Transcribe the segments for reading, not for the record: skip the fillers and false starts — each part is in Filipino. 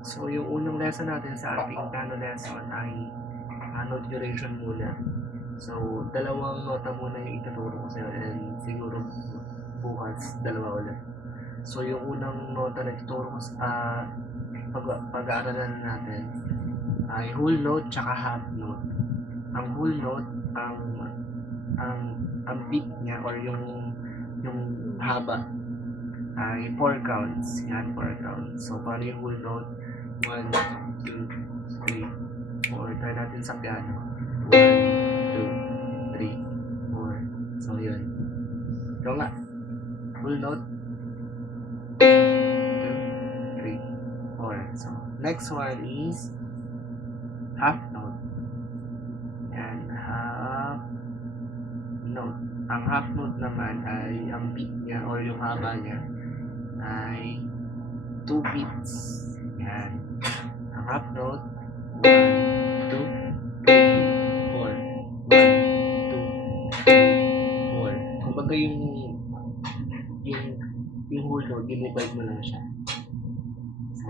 So, yung unang lesson natin sa ating piano lesson ay note duration muna. So, dalawang nota muna yung ituturo ko sa'yo and siguro bukas dalawa ulit. So, yung unang nota na ituturo ko sa pag-aaralan natin ay whole note tsaka half note. Ang whole note, ang ang beat niya or yung haba ay 4 counts. Yan, 4 counts. So, paano yung whole note? 1, 2, 3, 4. Try natin sa piano. 1, 2, 3, 4. So, yun. Ikaw nga. Whole note. 2, 3, 4. So, next one is half note. Yan, half note. Ang half note naman ay ang beat niya or yung haba niya ay 2 beats. Yan. Ang half note, 1, 2, 3, 4. 1, 2, 3, 4. Kumbaga yung whole note, dinivide mo lang siya. So,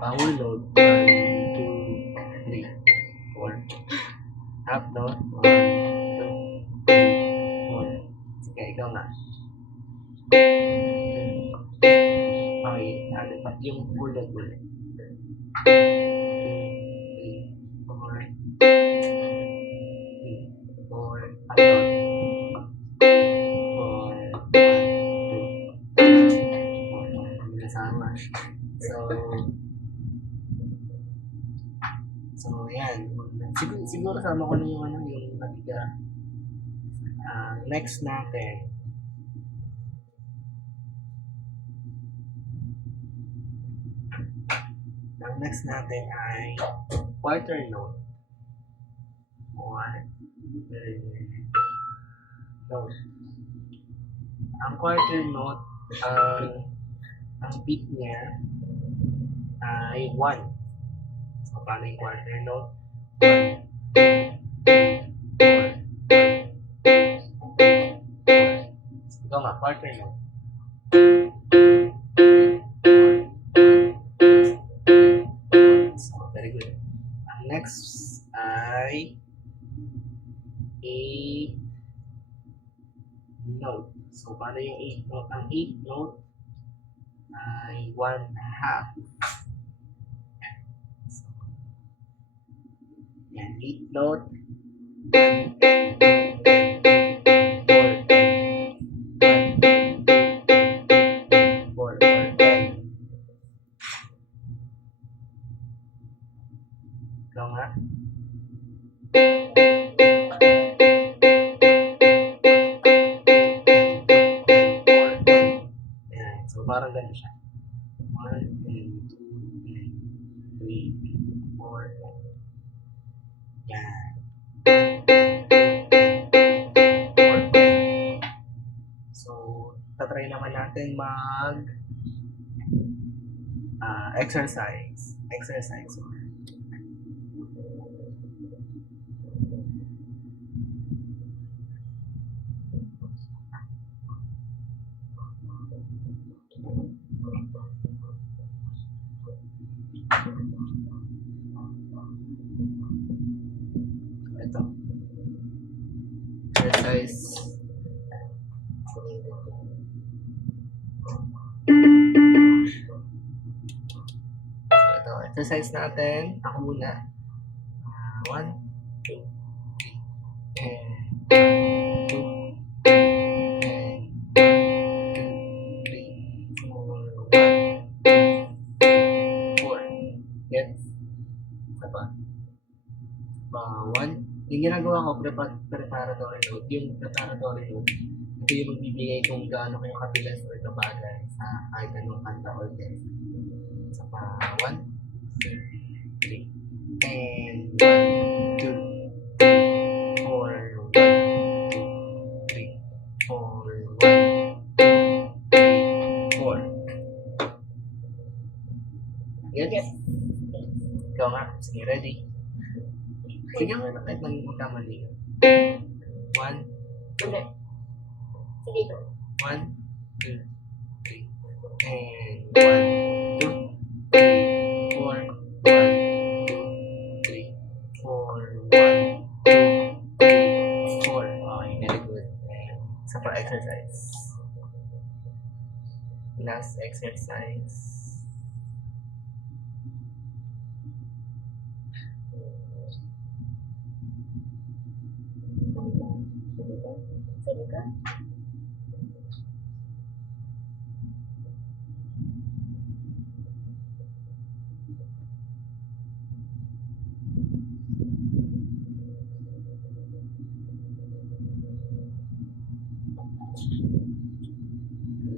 whole note, 1, 2, 3, 4. Half note, 1, 2, 3, 4. Sige, ikaw nga. Okay, ano pa? Yung whole note ulit. 2, 3, 4, 4, half note. 4, 1, 2, 4. Kasama. So, yan. Siguro sama ko na yung natitira. Next natin. Ang next natin ay quarter note. Note. Ang quarter note, ang beat niya ay 1. So, paano yung quarter note? 1, 2, 3, 4. Ito nga, quarter note. 4. So, very good. Ang next ay 8 note. So, paano yung 8 note? Ang 8 note ay 1/2. So, yan, 8 note. 1, 4, 10. Ikaw nga. So, parang ganito siya. 1, 2, 3, 4. Yan. 4. So, tatry naman natin exercise. Exercise. Ito. Exercise. Ito, exercise natin. Ako muna. 1, 2, 3. And 1, 2, and 1, 2, 3, 4. 1, 2, 4. Yes. Isa pa. 1. Yung ginagawa ko, preparatory note. Yung preparatory note, ito yung magbibigay kung gaano kayo kabilis o kabagal sa kahit anong kanta or dance. Isa pa. 1, 2, 3. And 1, 2, 3, 4. 1, 2, 3, 4. 1, 2, 3, 4. Yan, yes. Ikaw nga. Sige, ready? Sige nga na kahit magkamali. 1, 2, Sige. 1, 2, 3, and 1, 2, 3, last exercise. Salika.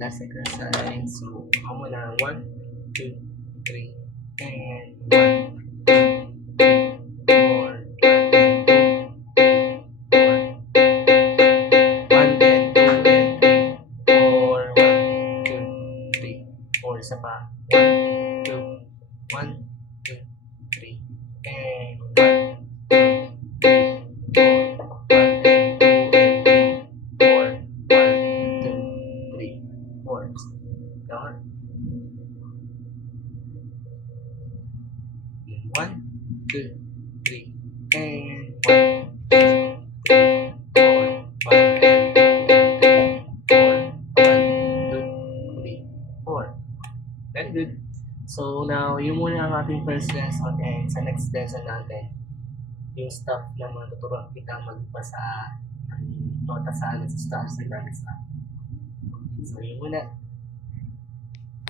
Last exercise. So, ako muna. 1, 2, 3, and 1, 4, 1, and 2, and 3, 4, 1, 2, 3, 4. Isa pa. 1, 2, 1, 2, 3, and 1, 2, 3, 4, 1, and 2, and 3, 4, 1, 2, 3, 4. Down. 1, 2, 3, and 1, 2, 3, 4, 1, and 2, and 3, 4, 1, 2, 3, 4. Very good. So now, yun muna ang ating first lesson, and sa next lesson natin, yung stuff na matuturuan kita magbasa ng nota sa stars and sa. So yun muna.